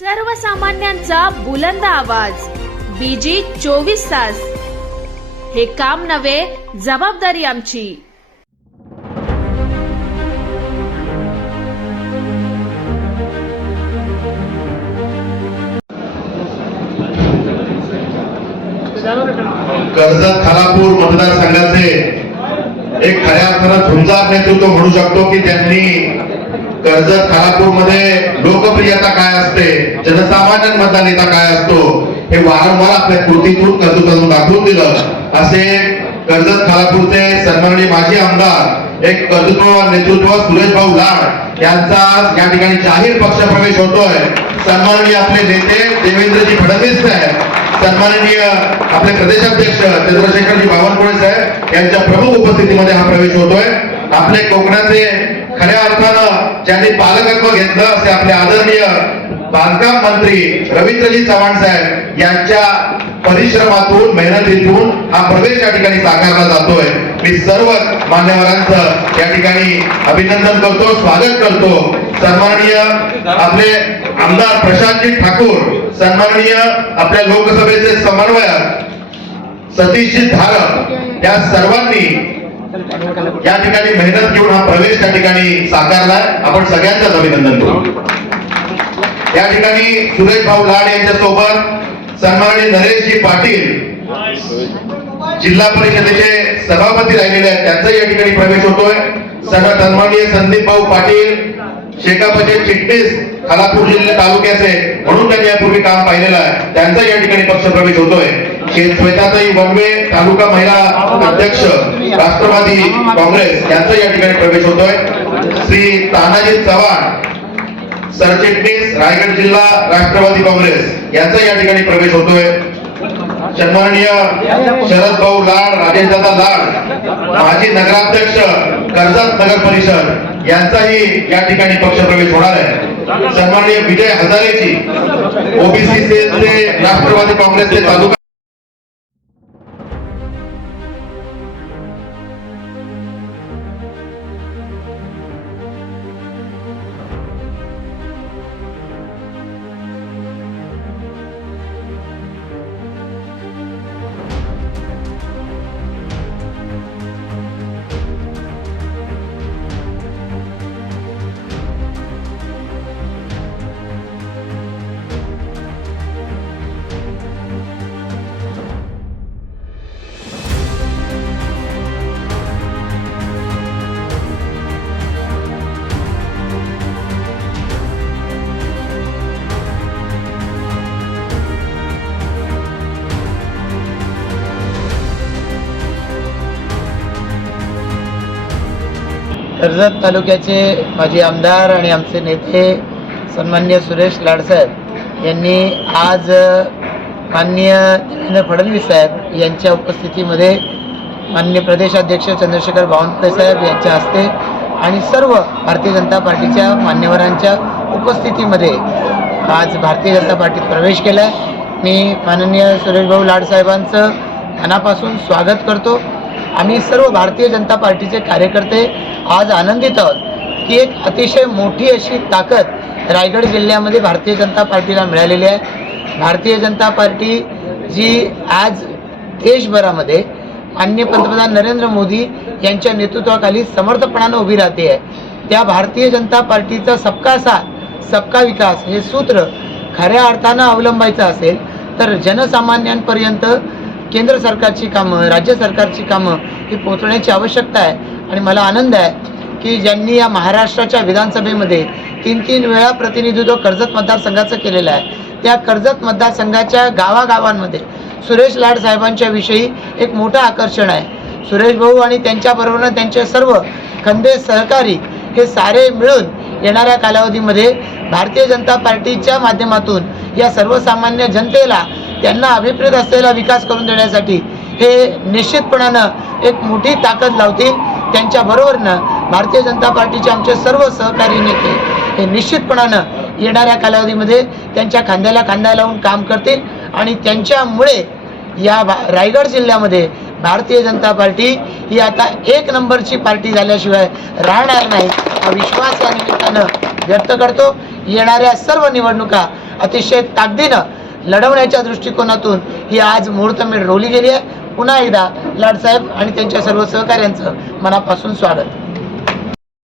सर्वसामान्यांचा बुलंद आवाज. बीजी चोवीस तास. हे काम नव्हे जबाबदारी आमची. कर्जत खालापूर मतदारसंघाचे एक खऱ्या अर्थानं झुंजार नेतृत्व म्हणू शकतो की त्यांनी कर्जत खालापूरमध्ये लोकप्रियता काय असते? जनसामान्यांमधला नेता काय असतो? हे वारंवार आपल्या कृतीतून कर्जतून दाखवून दिलं. असे कर्जत खालापूरचे सन्माननीय माजी आमदार एक कर्तृत्व नेतृत्व सुरेश भाऊ लाड यांचा या ठिकाणी जाहीर पक्ष प्रवेश होतोय. सन्माननीय आपले नेते देवेंद्रजी फडणवीस साहेब सन्माननीय आपले प्रदेशाध्यक्ष चंद्रशेखरजी बावनकुळे साहेब यांच्या प्रमुख उपस्थितीमध्ये हा प्रवेश होतोय. आपले कोकणाचे खऱ्या अर्थानं ज्यांनी पालकत्व घेतलं असे आपले आदरणीय बांधकाम मंत्री रवींद्रजी चव्हाण साहेब यांच्या परिश्रमातून मेहनतीतून हा प्रवेश या ठिकाणी साकारला जातोय. मी सर्व मान्यवरांचं या ठिकाणी अभिनंदन करतो स्वागत करतो. सन्माननीय आपले आमदार प्रशांतजी ठाकूर सन्माननीय आपल्या लोकसभेचे समन्वयक सतीशजी धारक या सर्वांनी या ठिकाणी मेहनत घेऊन हा प्रवेश त्या ठिकाणी साकारलाय. आपण सगळ्यांचंच अभिनंदन करू. या ठिकाणी सुरेश भाऊ लाड यांच्या सोबत सन्माननीय नरेशजी पाटील जिल्हा परिषदेचे सभापती राहिलेले आहेत. त्यांचा या ठिकाणी प्रवेश होतोय. सगळं सन्माननीय संदीप भाऊ पाटील शेकापचे चिटणीस खालापूर जिल्हा तालुक्याचे म्हणून त्यांनी यापूर्वी काम पाहिलेलं आहे. त्यांचा या ठिकाणी पक्ष प्रवेश होतोय. श्वेताताई बॉम्बे तालुका महिला अध्यक्ष राष्ट्रवादी काँग्रेस यांचा या ठिकाणी प्रवेश होतोय. श्री तानाजी चव्हाण सरचिटणीस रायगड जिल्हा राष्ट्रवादी काँग्रेस यांचा या ठिकाणी प्रवेश होतोय. सन्माननीय शरद भाऊ लाड राजेशदादा लाड माजी नगराध्यक्ष कर्जत नगर परिषद यांचाही या ठिकाणी पक्ष प्रवेश होणार आहे. सन्माननीय विजय हजारेची ओबीसी सेलचे राष्ट्रवादी काँग्रेसचे तालुका कर्जत तालुक्याचे माजी आमदार आणि आमचे नेते सन्मान्य सुरेश लाडसाहेब यांनी आज माननीय देवेंद्र फडणवीस साहेब यांच्या उपस्थितीमध्ये माननीय प्रदेशाध्यक्ष चंद्रशेखर बावनकुळे साहेब यांच्या हस्ते आणि सर्व भारतीय जनता पार्टीच्या मान्यवरांच्या उपस्थितीमध्ये आज भारतीय जनता पार्टीत प्रवेश केला आहे मी माननीय सुरेशभाऊ लाडसाहेबांचं मनापासून स्वागत करतो. आम्ही सर्व भारतीय जनता पार्टीचे कार्यकर्ते आज आनंदित आहोत की एक अतिशय मोठी अशी ताकद रायगड जिल्ह्यामध्ये भारतीय जनता पार्टीला मिळालेली आहे. भारतीय जनता पार्टी जी आज देशभरामध्ये माननीय पंतप्रधान नरेंद्र मोदी यांच्या नेतृत्वाखाली समर्थपणानं उभी राहते आहे. त्या भारतीय जनता पार्टीचा सबका साथ सबका विकास हे सूत्र खऱ्या अर्थानं अवलंबायचं असेल तर जनसामान्यांपर्यंत केंद्र सरकारची कामं राज्य सरकारची कामं ही पोचवण्याची आवश्यकता आहे. आणि मला आनंद आहे की ज्यांनी या महाराष्ट्राच्या विधानसभेमध्ये तीन तीन वेळा प्रतिनिधित्व कर्जत मतदारसंघाचं केलेलं आहे. त्या कर्जत मतदारसंघाच्या गावागावांमध्ये सुरेश लाड साहेबांच्या विषयी एक मोठं आकर्षण आहे. सुरेश भाऊ आणि त्यांच्याबरोबरनं त्यांचे सर्व खंदे सहकारी हे सारे मिळून येणाऱ्या कालावधीमध्ये भारतीय जनता पार्टीच्या माध्यमातून या सर्वसामान्य जनतेला त्यांना अभिप्रेत असलेला विकास करून देण्यासाठी हे निश्चितपणानं एक मोठी ताकद लावतील. त्यांच्याबरोबरनं भारतीय जनता पार्टीचे आमचे सर्व सहकारी नेते हे निश्चितपणानं येणाऱ्या कालावधीमध्ये त्यांच्या खांद्याला खांदा लावून काम करतील आणि त्यांच्यामुळे या भा रायगड जिल्ह्यामध्ये भारतीय जनता पार्टी ही आता एक नंबरची पार्टी झाल्याशिवाय राहणार नाही. हा विश्वास या निमित्तानं व्यक्त करतो. येणाऱ्या सर्व निवडणुका अतिशय ताकदीनं लढवण्याच्या दृष्टिकोनातून ही आज मुहूर्तमेढ रोवली गेली आहे. पुन्हा एकदा लाडसाहेब आणि त्यांच्या सर्व सहकाऱ्यांचं मनापासून स्वागत.